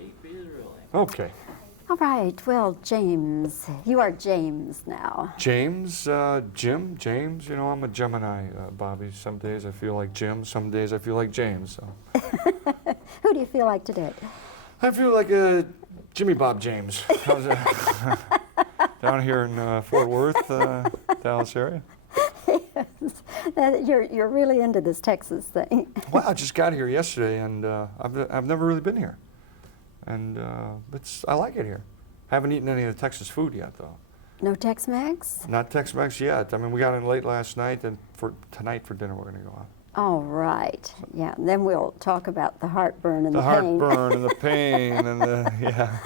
tape is rolling. Okay. All right, well, James, you are James now. James, Jim, James, you know, I'm a Gemini, Bobby. Some days I feel like Jim, some days I feel like James. So. Who do you feel like today? I feel like a Jimmy Bob James. How's that? Down here in Fort Worth, Dallas area. Yes. You're really into this Texas thing. Well, I just got here yesterday, and I've never really been here. And I like it here. Haven't eaten any of the Texas food yet, though. No Tex-Mex? Not Tex-Mex yet. I mean, we got in late last night, and for tonight for dinner we're going to go out. All right. Yeah. Then we'll talk about the heartburn and the pain. The heartburn and the pain and the yeah.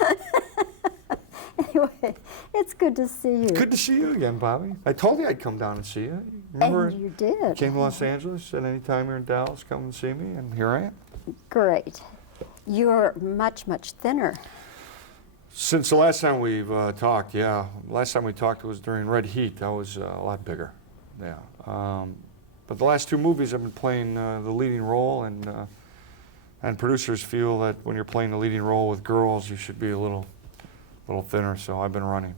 Anyway, it's good to see you. It's good to see you again, Bobby. I told you I'd come down and see you. Remember? And you did. You came to Los Angeles, and any time you're in Dallas, come and see me, and here I am. Great. You're much, much thinner. Since the last time we've talked, yeah. Last time we talked was during Red Heat. I was a lot bigger, yeah. But the last two movies I've been playing the leading role, and producers feel that when you're playing the leading role with girls, you should be a little thinner. So I've been running,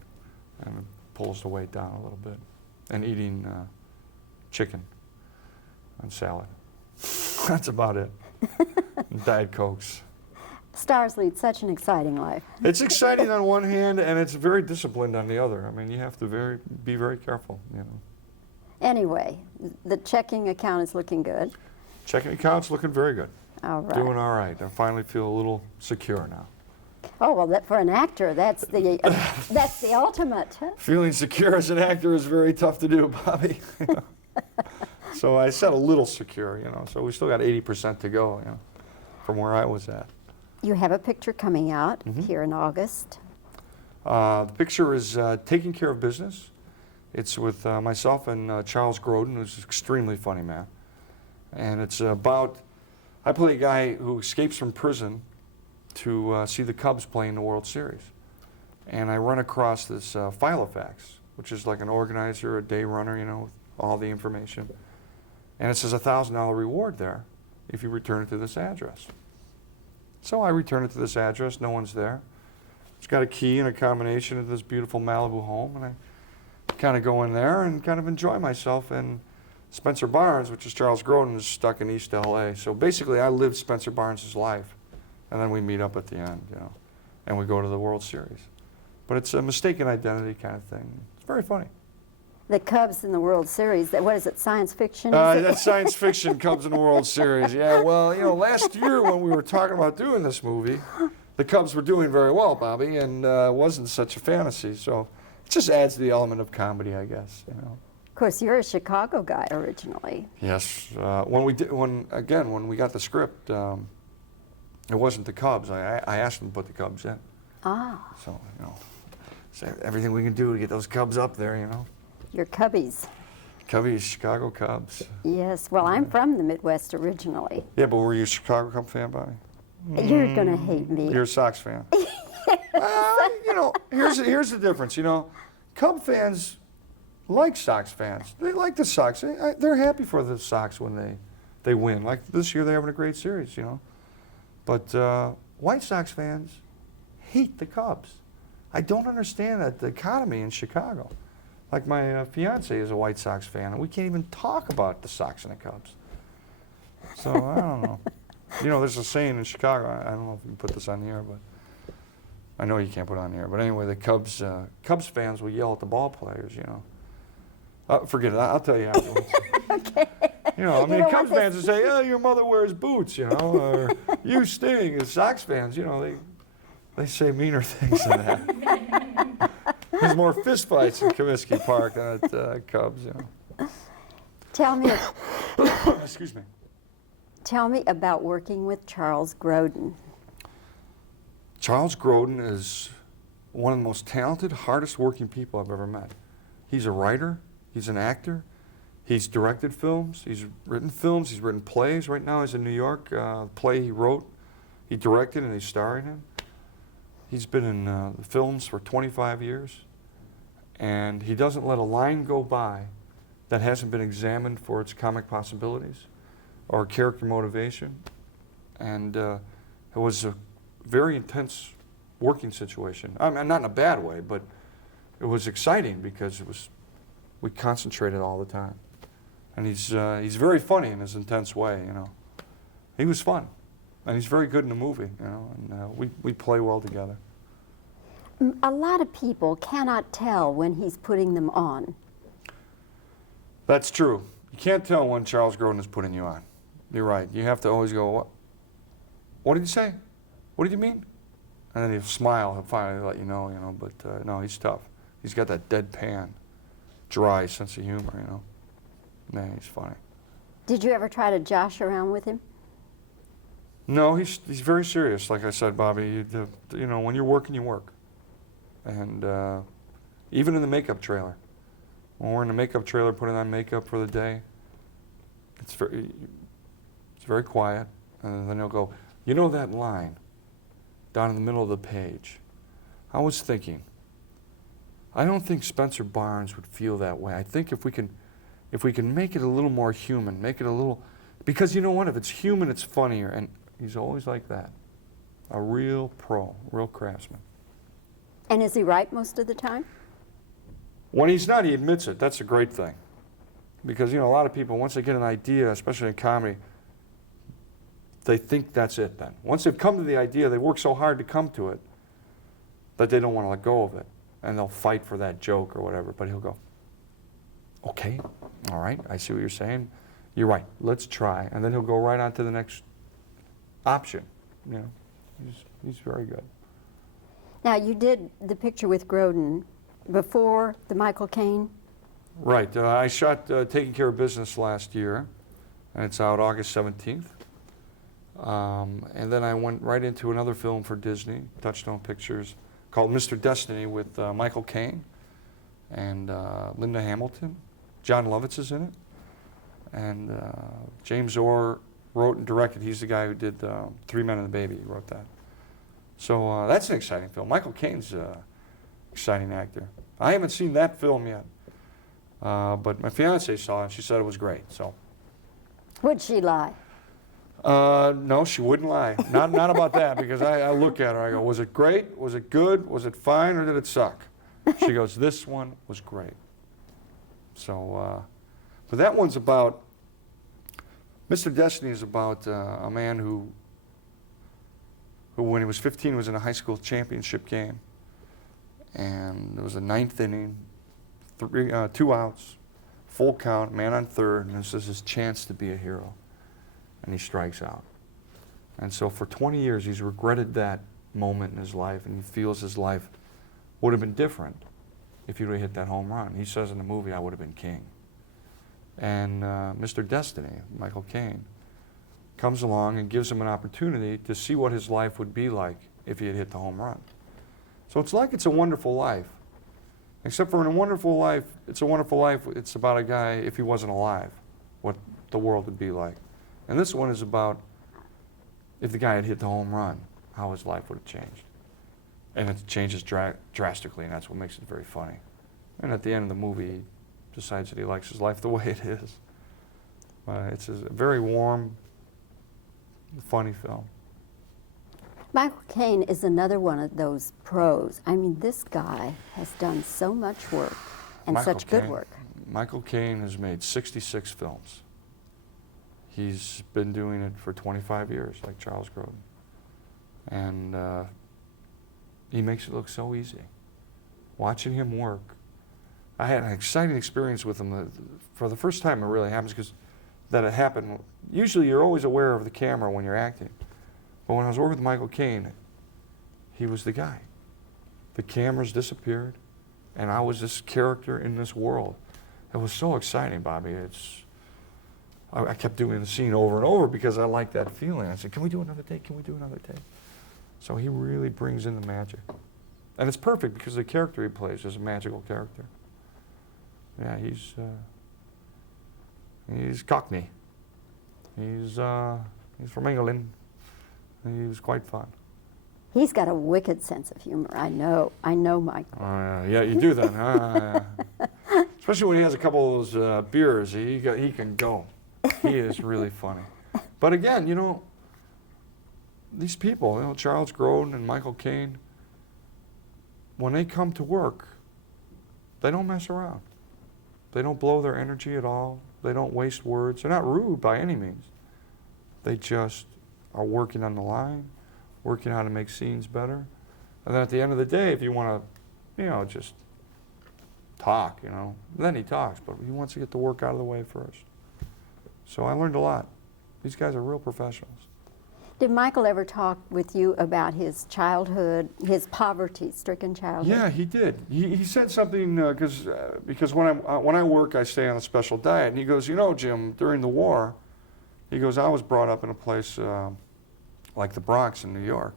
and it pulls the weight down a little bit, and eating chicken and salad. That's about it. And Diet Cokes. Stars lead such an exciting life. It's exciting on one hand, and it's very disciplined on the other. I mean, you have to be very careful, you know. Anyway, the checking account is looking good. Checking account's looking very good. All right. Doing all right. I finally feel a little secure now. Oh, well, for an actor, that's the ultimate. Huh? Feeling secure as an actor is very tough to do, Bobby. You know? So I said a little secure, you know. So we still got 80% to go, you know, from where I was at. You have a picture coming out here in August. The picture is Taking Care of Business. It's with myself and Charles Grodin, who's an extremely funny man. And it's about, I play a guy who escapes from prison to see the Cubs play in the World Series. And I run across this Filofax, which is like an organizer, a day runner, you know, with all the information. And it says a $1,000 reward there if you return it to this address. So I return it to this address, no one's there. It's got a key and a combination of this beautiful Malibu home, and I kind of go in there and kind of enjoy myself. And Spencer Barnes, which is Charles Grodin, is stuck in East LA. So basically I live Spencer Barnes' life, and then we meet up at the end, you know, and we go to the World Series. But it's a mistaken identity kind of thing. It's very funny. The Cubs in the World Series, what is it, science fiction? That's science fiction, Cubs in the World Series. Yeah, well, you know, last year when we were talking about doing this movie, the Cubs were doing very well, Bobby, and it wasn't such a fantasy. So it just adds to the element of comedy, I guess, you know. Of course, you're a Chicago guy originally. Yes. When we got the script, it wasn't the Cubs. I asked them to put the Cubs in. Ah. So, you know, everything we can do to get those Cubs up there, you know. You're Cubbies. Cubbies, Chicago Cubs. Yes, well, I'm from the Midwest originally. Yeah, but were you a Chicago Cubs fan, Bobby? You're going to hate me. You're a Sox fan. You know, here's the difference, you know. Cub fans like Sox fans. They like the Sox. They're happy for the Sox when they win. Like this year, they're having a great series, you know. But White Sox fans hate the Cubs. I don't understand that dichotomy in Chicago. Like my fiance is a White Sox fan, and we can't even talk about the Sox and the Cubs. So I don't know. You know, there's a saying in Chicago. I don't know if you can put this on the air, but I know you can't put it on the air. But anyway, the Cubs fans will yell at the ball players. You know, forget it. I'll tell you afterwards. Okay. You know, I mean, Cubs fans will say, "Oh, your mother wears boots," you know, or "You sting." And Sox fans, you know, they say meaner things than that. There's more fistfights in Comiskey Park than at Cubs, you know. Tell me, Excuse me. Tell me about working with Charles Grodin. Charles Grodin is one of the most talented, hardest working people I've ever met. He's a writer, he's an actor, he's directed films, he's written plays. Right now he's in New York. The play he wrote, he directed, and he's starring in. He's been in films for 25 years, and he doesn't let a line go by that hasn't been examined for its comic possibilities or character motivation. And it was very intense working situation. I mean, not in a bad way, but it was exciting because we concentrated all the time. And he's very funny in his intense way, you know. He was fun, and he's very good in the movie, you know, and we play well together. A lot of people cannot tell when he's putting them on. That's true. You can't tell when Charles Grodin is putting you on. You're right. You have to always go, what did you say? What did you mean? And then he'll smile. He'll finally let you know, But no, he's tough. He's got that deadpan, dry sense of humor, you know. Man, he's funny. Did you ever try to josh around with him? No, he's very serious. Like I said, Bobby, you know, when you're working, you work. And even in the makeup trailer, when we're in the makeup trailer putting on makeup for the day, it's very quiet. And then he'll go, you know that line down in the middle of the page? I was thinking, I don't think Spencer Barnes would feel that way. I think if we can make it a little more human, make it a little, because you know what, if it's human, it's funnier. And he's always like that. A real pro, real craftsman. And is he right most of the time? When he's not, he admits it. That's a great thing. Because, you know, a lot of people, once they get an idea, especially in comedy, they think that's it then. Once they've come to the idea, they work so hard to come to it that they don't want to let go of it. And they'll fight for that joke or whatever. But he'll go, okay, all right, I see what you're saying. You're right, let's try. And then he'll go right on to the next option. You know, he's very good. Now, you did the picture with Grodin before the Michael Caine? Right. I shot Taking Care of Business last year, and it's out August 17th. And then I went right into another film for Disney, Touchstone Pictures, called Mr. Destiny with Michael Caine and Linda Hamilton. John Lovitz is in it. And James Orr wrote and directed. He's the guy who did Three Men and a Baby. He wrote that. So that's an exciting film. Michael Caine's an exciting actor. I haven't seen that film yet, but my fiance saw it and she said it was great. So. Would she lie? No, she wouldn't lie. Not about that, because I look at her, I go, was it great? Was it good? Was it fine, or did it suck? She goes, this one was great. So, but that one's about, Mr. Destiny is about a man who when he was 15 was in a high school championship game, and it was a ninth inning, 2 outs, full count, man on third, and this is his chance to be a hero. And he strikes out. And so for 20 years, he's regretted that moment in his life, and he feels his life would have been different if he would have hit that home run. He says in the movie, I would have been king. And Mr. Destiny, Michael Caine, comes along and gives him an opportunity to see what his life would be like if he had hit the home run. So it's like It's a Wonderful Life. Except for in A Wonderful Life, It's a Wonderful Life, it's about a guy, if he wasn't alive, what the world would be like. And this one is about if the guy had hit the home run, how his life would have changed. And it changes drastically, and that's what makes it very funny. And at the end of the movie, he decides that he likes his life the way it is. It's a very warm, funny film. Michael Caine is another one of those pros. I mean, this guy has done so much work and such good work. Michael Caine has made 66 films. He's been doing it for 25 years, like Charles Grodin. And he makes it look so easy. Watching him work. I had an exciting experience with him. For the first time it really happens, because that it happened. Usually you're always aware of the camera when you're acting. But when I was working with Michael Caine, he was the guy. The cameras disappeared, and I was this character in this world. It was so exciting, Bobby. I kept doing the scene over and over because I liked that feeling. I said, can we do another take? Can we do another take? So he really brings in the magic. And it's perfect because the character he plays is a magical character. Yeah, he's Cockney. He's from England. He was quite fun. He's got a wicked sense of humor. I know Michael. Yeah, you do then, huh? Especially when he has a couple of those beers, he can go. He is really funny. But again, you know, these people, you know, Charles Grodin and Michael Caine, when they come to work, they don't mess around. They don't blow their energy at all. They don't waste words. They're not rude by any means. They just are working on the line, working how to make scenes better. And then at the end of the day, if you want to, you know, just talk, you know, then he talks, but he wants to get the work out of the way first. So I learned a lot. These guys are real professionals. Did Michael ever talk with you about his childhood, his poverty-stricken childhood? Yeah, he did. He said something because when I work, I stay on a special diet. And he goes, you know, Jim, during the war, he goes, I was brought up in a place like the Bronx in New York.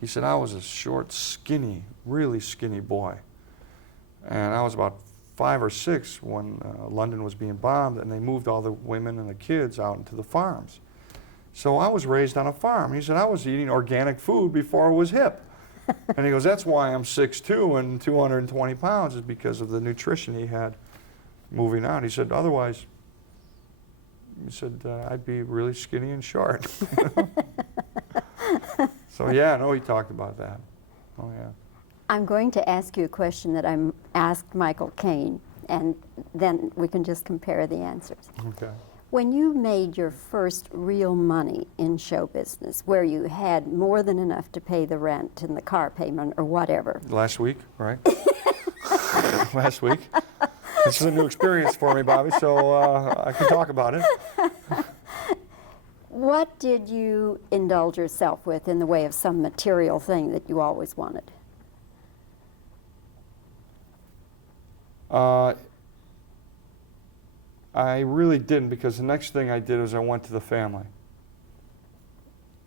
He said I was a short, skinny, really skinny boy, and I was about 5 or 6 when London was being bombed, and they moved all the women and the kids out into the farms. So I was raised on a farm. He said I was eating organic food before it was hip. And he goes, that's why I'm 6'2" and 220 pounds, is because of the nutrition he had moving out. He said, otherwise, he said, I'd be really skinny and short. So yeah, no, he talked about that. Oh yeah. I'm going to ask you a question that I asked Michael Caine, and then we can just compare the answers. Okay. When you made your first real money in show business, where you had more than enough to pay the rent and the car payment or whatever. Last week, right? Last week. This is a new experience for me, Bobby, so I can talk about it. What did you indulge yourself with in the way of some material thing that you always wanted? I really didn't, because the next thing I did was I went to the family.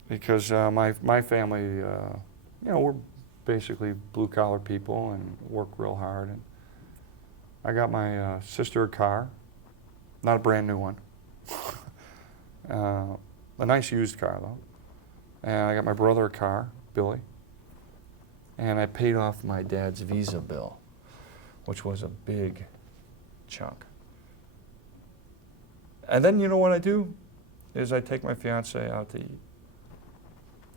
Because my family, you know, we're basically blue-collar people and work real hard. And I got my sister a car, not a brand new one, a nice used car though. And I got my brother a car, Billy, and I paid off my dad's Visa bill, which was a big chunk. And then you know what I do? Is I take my fiance out to eat.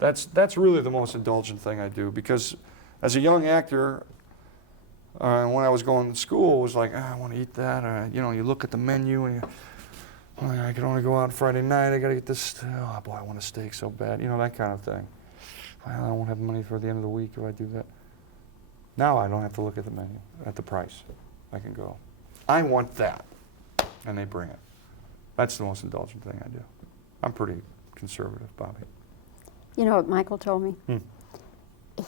That's really the most indulgent thing I do, because as a young actor, when I was going to school, it was like, I want to eat that. You know, you look at the menu and you, oh, I can only go out Friday night. I got to get this. Oh boy, I want a steak so bad. You know, that kind of thing. Well, I won't have money for the end of the week if I do that. Now I don't have to look at the menu, at the price. I can go, I want that, and they bring it. That's the most indulgent thing I do. I'm pretty conservative, Bobby. You know what Michael told me?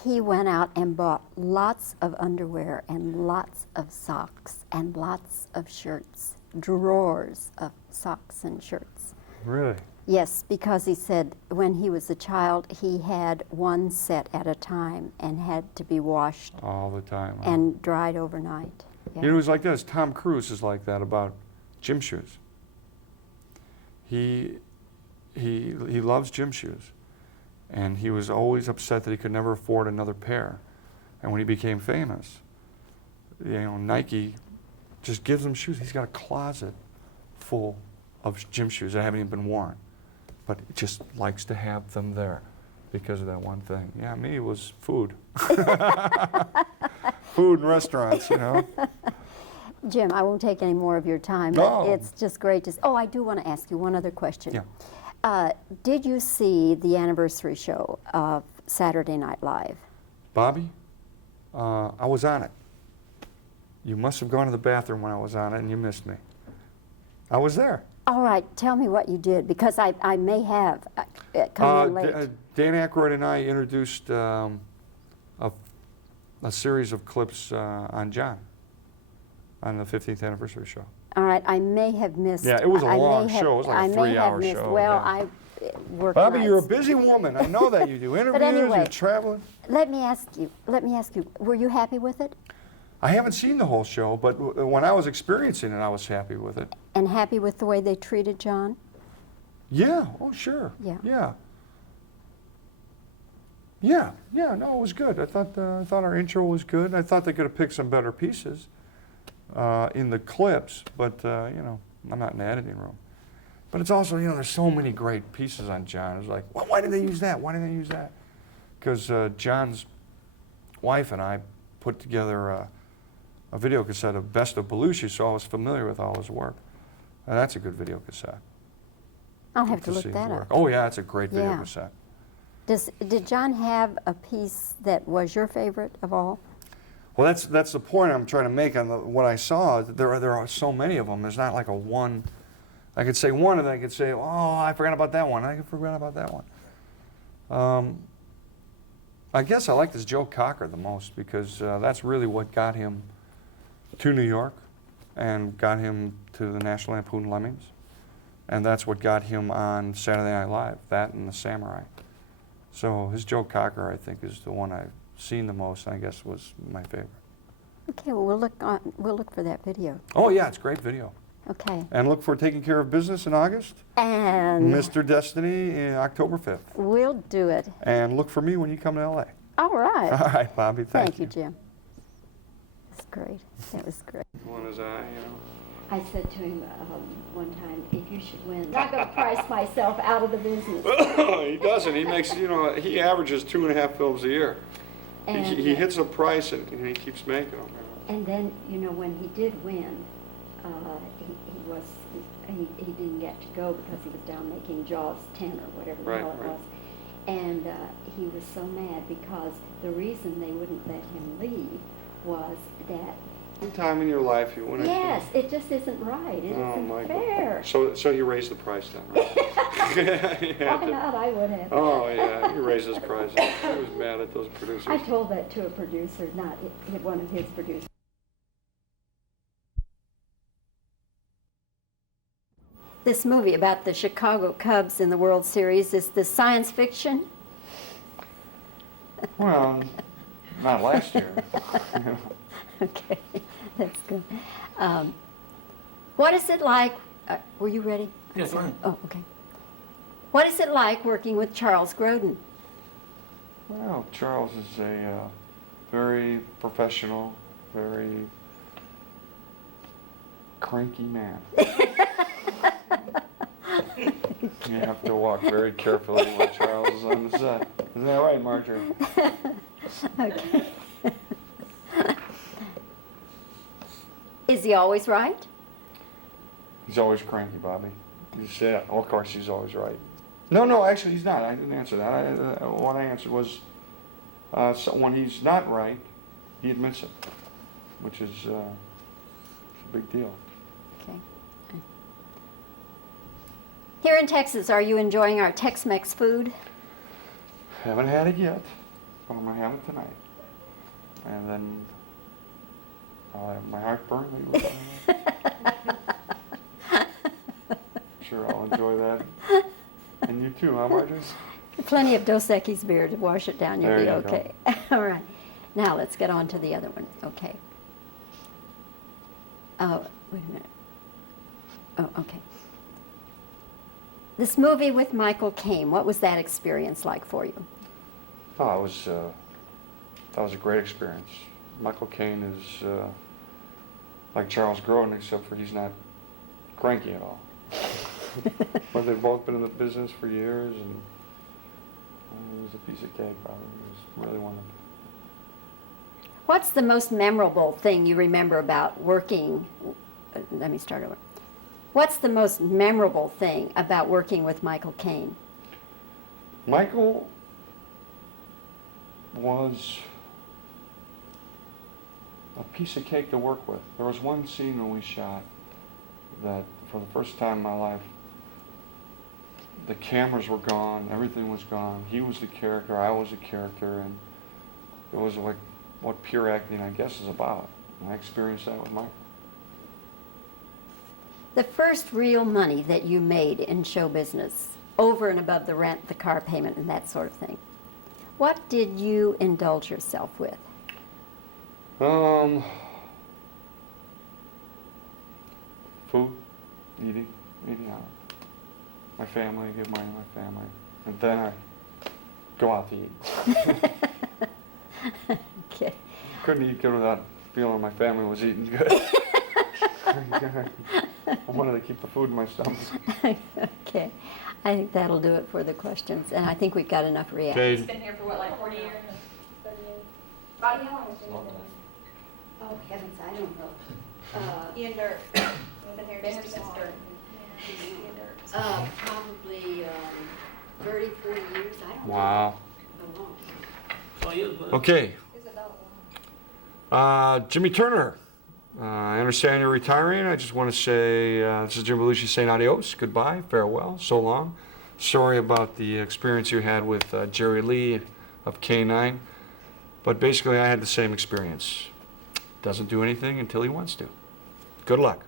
He went out and bought lots of underwear and lots of socks and lots of shirts, drawers of socks and shirts. Really? Yes, because he said when he was a child, he had one set at a time and had to be washed All the time. Huh? and dried overnight. Yeah. You know, it was like this. Tom Cruise is like that about gym shoes. He loves gym shoes, and he was always upset that he could never afford another pair. And when he became famous, you know, Nike just gives him shoes. He's got a closet full of gym shoes that haven't even been worn, but he just likes to have them there because of that one thing. Yeah, me, it was food. Food and restaurants, you know. Jim, I won't take any more of your time, but No. it's just great to. Oh, I do want to ask you one other question. Yeah. Did you see the anniversary show of Saturday Night Live? Bobby, I was on it. You must have gone to the bathroom when I was on it and you missed me. I was there. All right, tell me what you did, because I may have come in late. Dan Aykroyd and I introduced a series of clips on John on the 15th anniversary show. All right, I may have missed. Yeah, it was a I may long have- show. It was like a I may have 3-hour missed. show. Well, yeah. I work Bobby, nights. you're a busy woman. I know that you do. Interviews, anyway. you're traveling. Let me ask you, were you happy with it? I haven't seen the whole show, but when I was experiencing it, I was happy with it. And happy with the way they treated John? Yeah, oh sure. Yeah. Yeah. Yeah, no, it was good. I thought our intro was good. I thought they could have picked some better pieces in the clips, but you know, I'm not in the editing room. But it's also, you know, there's so many great pieces on John. It's like, well, why did they use that? Why did they use that? Because John's wife and I put together a video cassette of Best of Belushi, so I was familiar with all his work. And that's a good video cassette. I'll have to see look his that work. up. Oh yeah, it's a great video Yeah. cassette. Did John have a piece that was your favorite of all? Well, that's the point I'm trying to make on what I saw. There are so many of them. There's not like a one. I could say one, and then I could say, oh, I forgot about that one. I forgot about that one. I guess I like this Joe Cocker the most because that's really what got him to New York and got him to the National Lampoon Lemmings. And that's what got him on Saturday Night Live, that and the Samurai. So his Joe Cocker, I think, is the one I've seen the most, and I guess was my favorite. Okay, well we'll look for that video. Oh yeah, it's a great video. Okay. And look for Taking Care of Business in August, And Mr. Destiny in October 5th. we'll do it. And look for me when you come to LA. All right. All right, Bobby, Thank you, Jim. That's great. That was great. One is I, you know. I said to him one time, if you should win, I'm not going to price myself out of the business. He doesn't. He makes, you know, he averages 2.5 films a year. And, He hits a price and he keeps making them. And then, you know, when he did win, he didn't get to go because he was down making Jaws 10 or whatever the Right, hell it right. was. And he was so mad because the reason they wouldn't let him leave was that, Sometime in your life you want to. yes, it just isn't right. It Oh, isn't my fair. God. So he raised the price then, right? Why not? I would have. Oh, yeah, he raised his price. He was mad at those producers. I told that to a producer, not one of his producers. This movie about the Chicago Cubs in the World Series, is this science fiction? Well, not last year. Okay, that's good. What is it like? Were you ready? Yes, Sorry. fine. Oh, okay. What is it like working with Charles Grodin? Well, Charles is a very professional, very cranky man. You have to walk very carefully when Charles is on the set. Isn't that right, Marjorie? Okay. Is he always right? He's always cranky, Bobby. You say that. Oh, of course, he's always right. No, actually, he's not. I didn't answer that. What I answered was, so when he's not right, he admits it, which is it's a big deal. Okay. Here in Texas, are you enjoying our Tex-Mex food? Haven't had it yet, but I'm gonna have it tonight. And then I'll have my heartburn. Maybe we'll sure, I'll enjoy that. And you too, huh, Marjorie? Plenty of Dos Equis beer to wash it down. You'll There be you go. okay. All right. Now let's get on to the other one. Okay. Oh, wait a minute. Oh, okay. This movie with Michael Caine, what was that experience like for you? Oh, that was a great experience. Michael Caine is like Charles Grodin, except for he's not cranky at all. But they've both been in the business for years, and it was a piece of cake, probably. It was really wonderful. What's the most memorable thing you remember about working? Let me start over. What's the most memorable thing about working with Michael Caine? Michael was a piece of cake to work with. There was one scene when we shot that, for the first time in my life, the cameras were gone, everything was gone. He was the character, I was the character, and it was like what pure acting, I guess, is about. And I experienced that with Michael. The first real money that you made in show business, over and above the rent, the car payment, and that sort of thing, what did you indulge yourself with? Food, eating out. My family, I give money to my family. And then I go out to eat. Okay. Couldn't eat good without feeling my family was eating good. I wanted to keep the food in my stomach. Okay. I think that'll do it for the questions, and I think we've got enough reactions. He's been here for what, like 40 years? Bobby, how long has Jimmy been here? Oh, heavens, I don't know. Ian Dirk. We've been here just since Dirk. Ian Dirk. Probably 30, 40 years, I don't know. Wow. A long time. Okay. Isabella. Jimmy Turner, I understand you're retiring. I just want to say this is Jim Belushi saying adios, goodbye, farewell, so long. Sorry about the experience you had with Jerry Lee of K9, but basically I had the same experience. Doesn't do anything until he wants to. Good luck.